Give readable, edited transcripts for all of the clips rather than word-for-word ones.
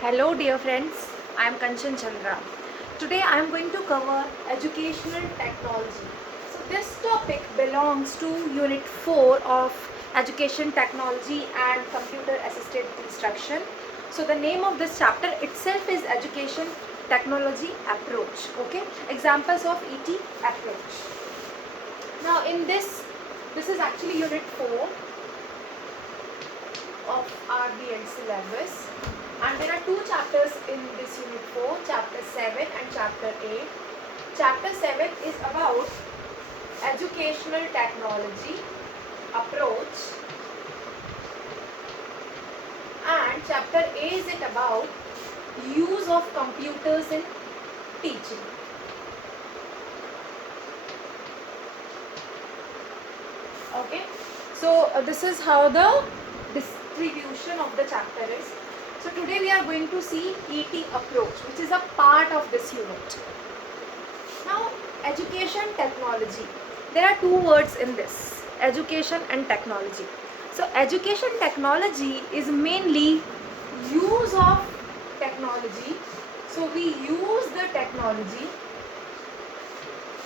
Hello dear friends, I am Kanchan Chandra. Today I am going to cover educational technology. So this topic belongs to unit 4 of education technology and computer assisted instruction. So the name of this chapter itself is education technology approach. Okay, examples of ET approach. Now in this is actually unit 4 of RBL syllabus. And there are two chapters in this unit 4, chapter 7 and chapter 8. Chapter 7 is about educational technology approach, and chapter 8 is it about use of computers in teaching. Okay, so this is how the distribution of the chapter is. So today we are going to see ET approach, which is a part of this unit. Now, education technology. There are two words in this, education and technology. So education technology is mainly use of technology. So we use the technology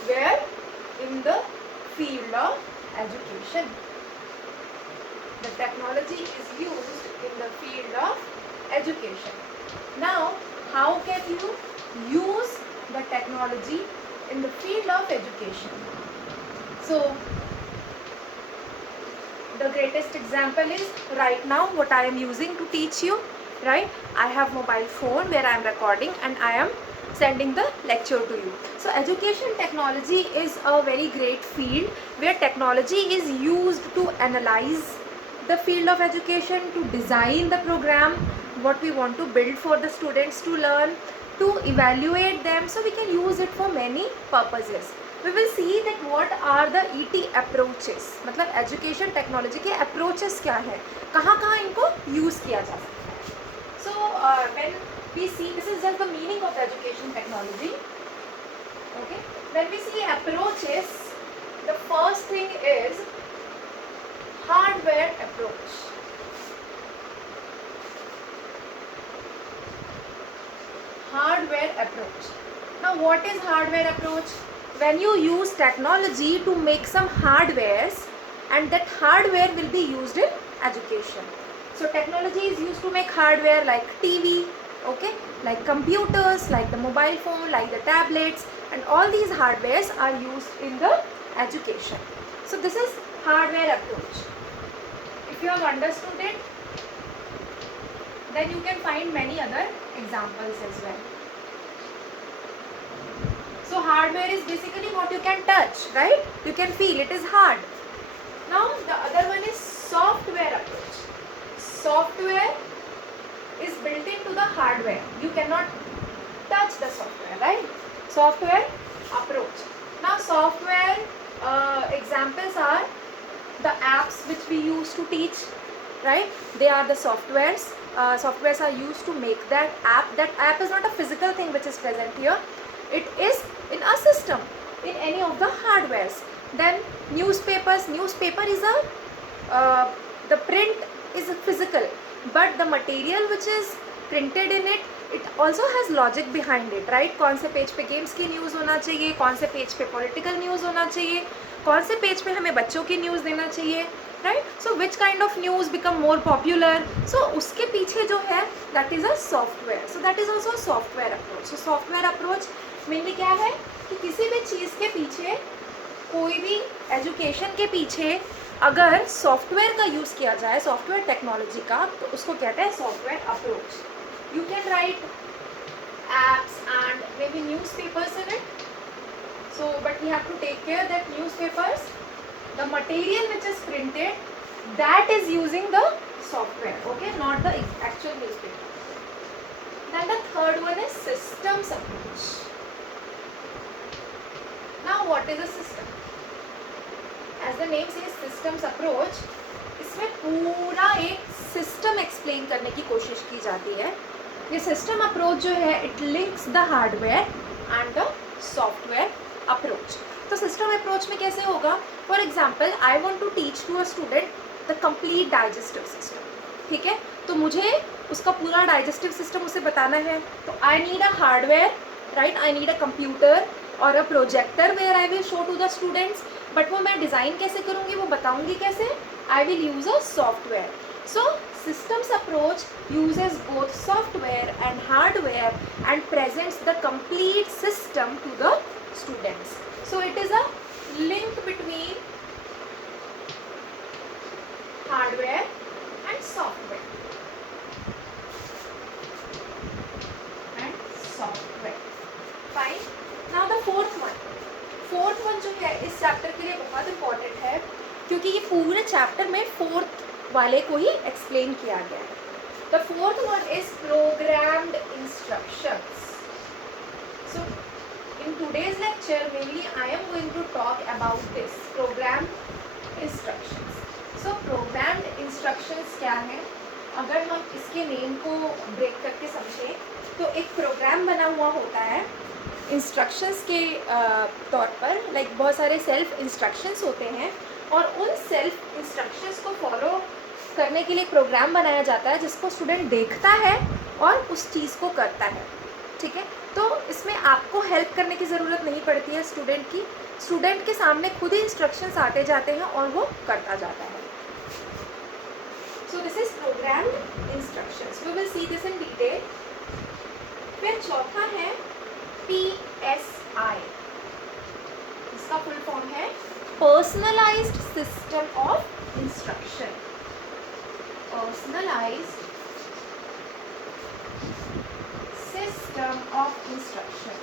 where? In the field of education. The technology is used in the field of education. Now, how can you use the technology in the field of education? So, the greatest example is right now what I am using to teach you, right? I have mobile phone where I am recording and I am sending the lecture to you. So education technology is a very great field where technology is used to analyze the field of education, to design the program, what we want to build for the students to learn, to evaluate them. So we can use it for many purposes. We will see that what are the ET approaches, मतलब education technology के approaches क्या है, कहाँ कहाँ इनको use किया जा सकता है. So when we see, this is just the meaning of the education technology. Okay, when we see approaches, the first thing is hardware approach. Hardware approach. Now what is hardware approach? When you use technology to make some hardwares, and that hardware will be used in education. So technology is used to make hardware like TV, okay, like computers, like the mobile phone, like the tablets, and all these hardwares are used in the education. So this is hardware approach. If you have understood it, then you can find many other examples as well. So hardware is basically what you can touch, right? You can feel, it is hard. Now the other one is software approach. Software is built into the hardware. You cannot touch the software, right? Software approach. Now software examples are the apps which we use to teach, right? They are the softwares. Softwares are used to make that app. That app is not a physical thing which is present here. It is in a system, in any of the hardwares. Then newspapers. Newspaper is the print is physical, but the material which is printed in it, it also has logic behind it, right? कौन से page पे games की news होना चाहिए, कौन से page पे political news होना चाहिए, कौन से पेज पे हमें बच्चों की न्यूज़ देना चाहिए, right? So which kind of news become more popular. So उसके पीछे जो है that is a software. So that is also software approach. So software approach mainly क्या है कि किसी भी चीज़ के पीछे, कोई भी एजुकेशन के पीछे अगर सॉफ्टवेयर का यूज़ किया जाए, सॉफ्टवेयर टेक्नोलॉजी का, तो उसको कहते हैं software approach. You can write apps and maybe newspapers in it. So but we have to take care that newspapers, the material which is printed, that is using the software, okay, not the actual newspaper. Then the third one is systems approach. Now what is a system? As the name says systems approach, इसमें पूरा एक system explain करने की कोशिश की जाती है. ये सिस्टम अप्रोच जो है, it links the hardware and the software approach. तो सिस्टम अप्रोच में कैसे होगा? For example, I want to teach to a student the complete digestive system. ठीक है, तो मुझे उसका पूरा डाइजेस्टिव सिस्टम उसे बताना है, तो I need a hardware, right, I need a computer और a projector where I will show to the students, but वो मैं डिज़ाइन कैसे करूँगी, वो बताऊँगी कैसे, I will use a software. So systems approach uses both software and hardware and presents the complete system to the students. So it is a link between hardware and software. Fine. Now the fourth one. Fourth one जो है इस chapter के लिए बहुत important है, क्योंकि ये पूरे चैप्टर में फोर्थ वाले को ही एक्सप्लेन किया गया है. The fourth one is programmed instructions. So in today's lecture mainly I am going to talk about this programmed instructions. So programmed instructions क्या है, अगर हम इसके नेम को ब्रेक करके समझें तो एक प्रोग्राम बना हुआ होता है इंस्ट्रक्शंस के तौर पर, लाइक बहुत सारे सेल्फ इंस्ट्रक्शंस होते हैं और उन सेल्फ इंस्ट्रक्शंस को फॉलो करने के लिए प्रोग्राम बनाया जाता है जिसको स्टूडेंट देखता है और उस चीज़ को करता है. ठीक है, तो इसमें आपको हेल्प करने की ज़रूरत नहीं पड़ती है स्टूडेंट की, स्टूडेंट के सामने खुद ही इंस्ट्रक्शंस आते जाते हैं और वो करता जाता है. So this is programmed instructions, we will see this in detail. फिर चौथा है PSI, इसका फुल फॉर्म है personalized system of instruction. Personalized system of instruction.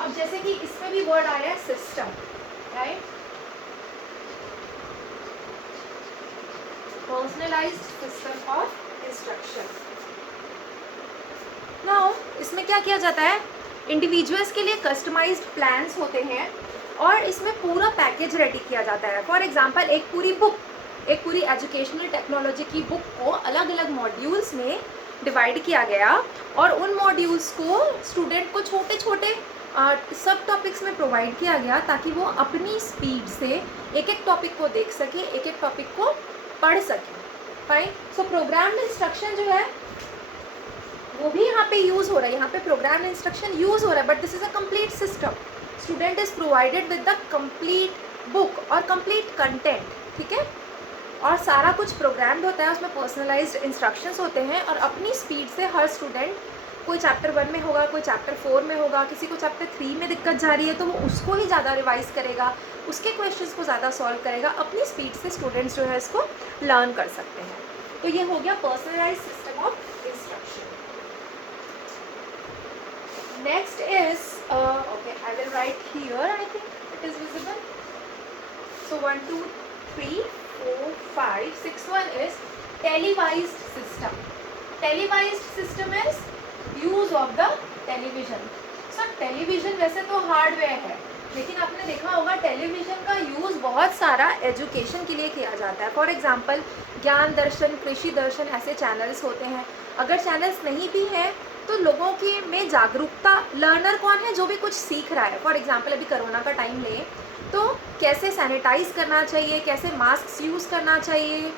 अब जैसे कि इसमें भी वर्ड आया है system, right, personalised system of instruction. Now इसमें क्या किया जाता है, इंडिविजुअल्स के लिए कस्टमाइज्ड प्लान्स होते हैं और इसमें पूरा पैकेज रेडी किया जाता है. फॉर एग्जांपल एक पूरी एजुकेशनल टेक्नोलॉजी की बुक को अलग अलग मॉड्यूल्स में डिवाइड किया गया और उन मॉड्यूल्स को स्टूडेंट को छोटे छोटे सब टॉपिक्स में प्रोवाइड किया गया ताकि वो अपनी स्पीड से एक एक टॉपिक को देख सके, एक एक टॉपिक को पढ़ सके. फाइन. सो प्रोग्राम्ड इंस्ट्रक्शन जो है वो भी यहाँ पे यूज़ हो रहा है, यहाँ पे प्रोग्राम्ड इंस्ट्रक्शन यूज़ हो रहा है, but this is a complete system. Student is provided with the complete book और कंप्लीट कंटेंट. ठीक है, और सारा कुछ प्रोग्राम्ड होता है, उसमें पर्सनलाइज्ड इंस्ट्रक्शंस होते हैं और अपनी स्पीड से हर स्टूडेंट, कोई चैप्टर 1 में होगा, कोई चैप्टर 4 में होगा, किसी को चैप्टर 3 में दिक्कत जा रही है तो वो उसको ही ज़्यादा रिवाइज करेगा, उसके क्वेश्चंस को ज़्यादा सॉल्व करेगा. अपनी स्पीड से स्टूडेंट्स जो है इसको लर्न कर सकते हैं. तो ये हो गया personalised system of instruction. Next is okay, I will write here, I think it is visible. So 1 2 3 4 5 6 1 is televised system. Televised system is use of the television. So television वैसे तो हार्डवेयर है, लेकिन आपने देखा होगा टेलीविज़न का use बहुत सारा एजुकेशन के लिए किया जाता है. फॉर एग्जांपल ज्ञान दर्शन, कृषि दर्शन ऐसे चैनल्स होते हैं. अगर चैनल्स नहीं भी हैं तो लोगों की में जागरूकता, लर्नर कौन है, जो भी कुछ सीख रहा है. फॉर एग्जांपल अभी कोरोना का टाइम लें तो कैसे सैनिटाइज करना चाहिए, कैसे मास्क यूज़ करना चाहिए,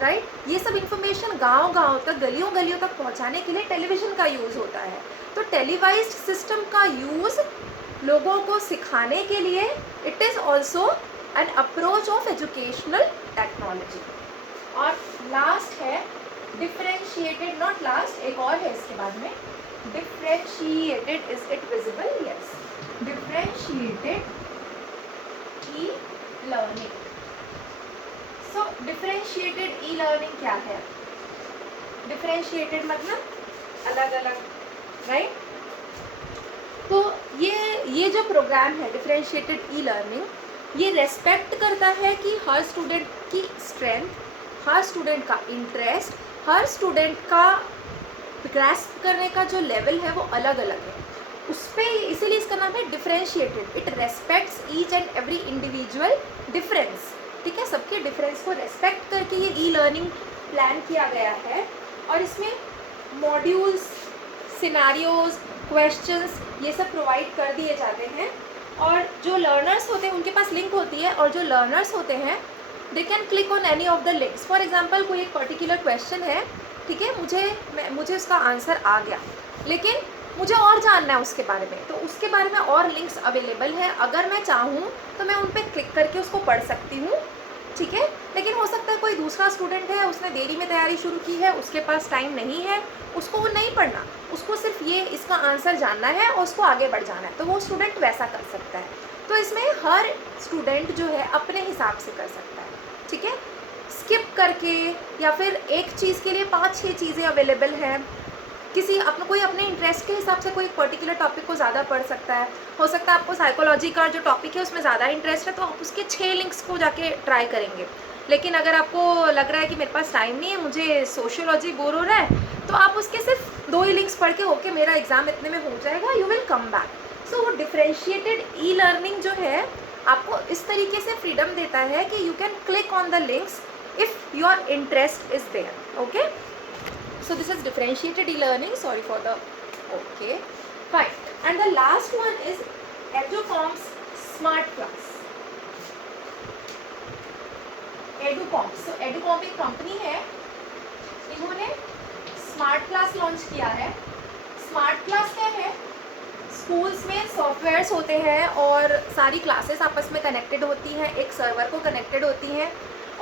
राइट, ये सब इन्फॉर्मेशन गांव-गांव तक, गलियों तक पहुंचाने के लिए टेलीविज़न का यूज़ होता है. तो टेलीवाइज्ड सिस्टम का यूज़ लोगों को सिखाने के लिए it is also an approach of educational technology. और लास्ट है डिफ्रेंशिएटेड, नॉट लास्ट, एक और है इसके बाद में, differentiated. Is it visible? Yes. Differentiated e-learning. So differentiated e-learning क्या है? डिफ्रेंशिएटेड मतलब अलग अलग, राइट. तो ये जो प्रोग्राम है डिफ्रेंशिएटेड ई-लर्निंग, ये रेस्पेक्ट करता है कि हर स्टूडेंट की स्ट्रेंथ, हर स्टूडेंट का इंटरेस्ट, हर स्टूडेंट का ग्रैस्प करने का जो लेवल है वो अलग अलग है. उस पर इसीलिए इसका नाम है differentiated. It respects each and every individual difference. ठीक है, सबके डिफरेंस को रेस्पेक्ट करके ये ई लर्निंग प्लान किया गया है. और इसमें मॉड्यूल्स, सिनारियोज, क्वेश्चंस ये सब प्रोवाइड कर दिए जाते हैं. और जो लर्नर्स होते हैं उनके पास लिंक होती है, और जो लर्नर्स होते हैं they can click on any of the links. For example कोई एक पर्टिकुलर क्वेश्चन है, ठीक है, मुझे उसका आंसर आ गया, लेकिन मुझे और जानना है उसके बारे में, तो उसके बारे में और लिंक्स अवेलेबल हैं. अगर मैं चाहूँ तो मैं उन पर क्लिक करके उसको पढ़ सकती हूँ, ठीक है. लेकिन हो सकता है कोई दूसरा स्टूडेंट है, उसने देरी में तैयारी शुरू की है, उसके पास टाइम नहीं है, उसको वो नहीं पढ़ना, उसको सिर्फ ये इसका आंसर जानना है और उसको आगे बढ़ जाना है, तो वो स्टूडेंट वैसा कर सकता है. तो इसमें हर स्टूडेंट जो है अपने हिसाब से कर सकता है, ठीक है, स्किप करके, या फिर एक चीज़ के लिए 5-6 चीज़ें अवेलेबल हैं. कोई अपने इंटरेस्ट के हिसाब से कोई पर्टिकुलर टॉपिक को ज़्यादा पढ़ सकता है. हो सकता है आपको साइकोलॉजी का जो टॉपिक है उसमें ज़्यादा इंटरेस्ट है, तो आप उसके 6 लिंक्स को जाके ट्राई करेंगे. लेकिन अगर आपको लग रहा है कि मेरे पास टाइम नहीं है, मुझे सोशियोलॉजी बोर हो रहा है, तो आप उसके सिर्फ 2 ही लिंक्स पढ़ के ओके मेरा एग्ज़ाम इतने में हो जाएगा, यू विल कम बैक. सो वो डिफरेंशिएटेड ई लर्निंग जो है आपको इस तरीके से फ्रीडम देता है कि you can click on the links if your interest is there. Okay, so this is differentiated e-learning. Sorry for the okay, fine. And the last one is Educom's Smart Class. Educom, so Educom एक company है, इन्होंने smart class launch किया है. Smart class क्या है? Schools में softwares होते हैं और सारी क्लासेस आपस में कनेक्टेड होती हैं, एक सर्वर को कनेक्टेड होती हैं,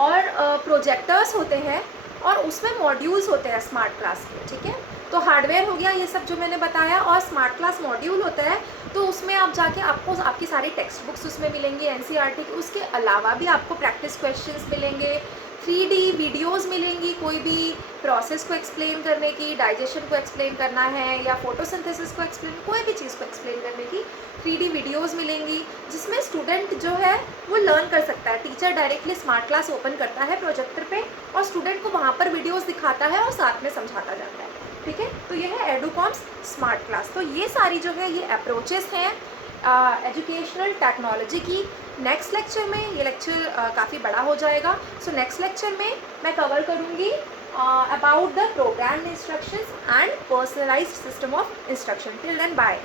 और प्रोजेक्टर्स होते हैं, और उसमें मॉड्यूल्स होते हैं स्मार्ट क्लास के, ठीक है. तो हार्डवेयर हो गया ये सब जो मैंने बताया, और स्मार्ट क्लास मॉड्यूल होता है, तो उसमें आप जाके आपको आपकी सारी टेक्स्ट बुक्स उसमें मिलेंगी एनसीईआरटी की. उसके अलावा भी आपको प्रैक्टिस क्वेश्चंस मिलेंगे, 3D वीडियोस मिलेंगी, कोई भी प्रोसेस को एक्सप्लेन करने की, डाइजेशन को एक्सप्लेन करना है या फोटोसिंथेसिस को एक्सप्लेन, कोई भी चीज़ को एक्सप्लेन करने की 3D वीडियोस मिलेंगी, जिसमें स्टूडेंट जो है वो लर्न कर सकता है. Teacher directly smart class open करता है प्रोजेक्टर पे और स्टूडेंट को वहाँ पर वीडियोस दिखाता है और साथ में समझाता जाता है, ठीक है. तो ये है एडुकॉम्स स्मार्ट क्लास. तो ये सारी जो है ये अप्रोचेस हैं एजुकेशनल टेक्नोलॉजी की. नेक्स्ट लेक्चर में, ये लेक्चर काफ़ी बड़ा हो जाएगा, सो नेक्स्ट लेक्चर में मैं कवर करूँगी about the programme instructions and personalized system of instruction. Till then bye.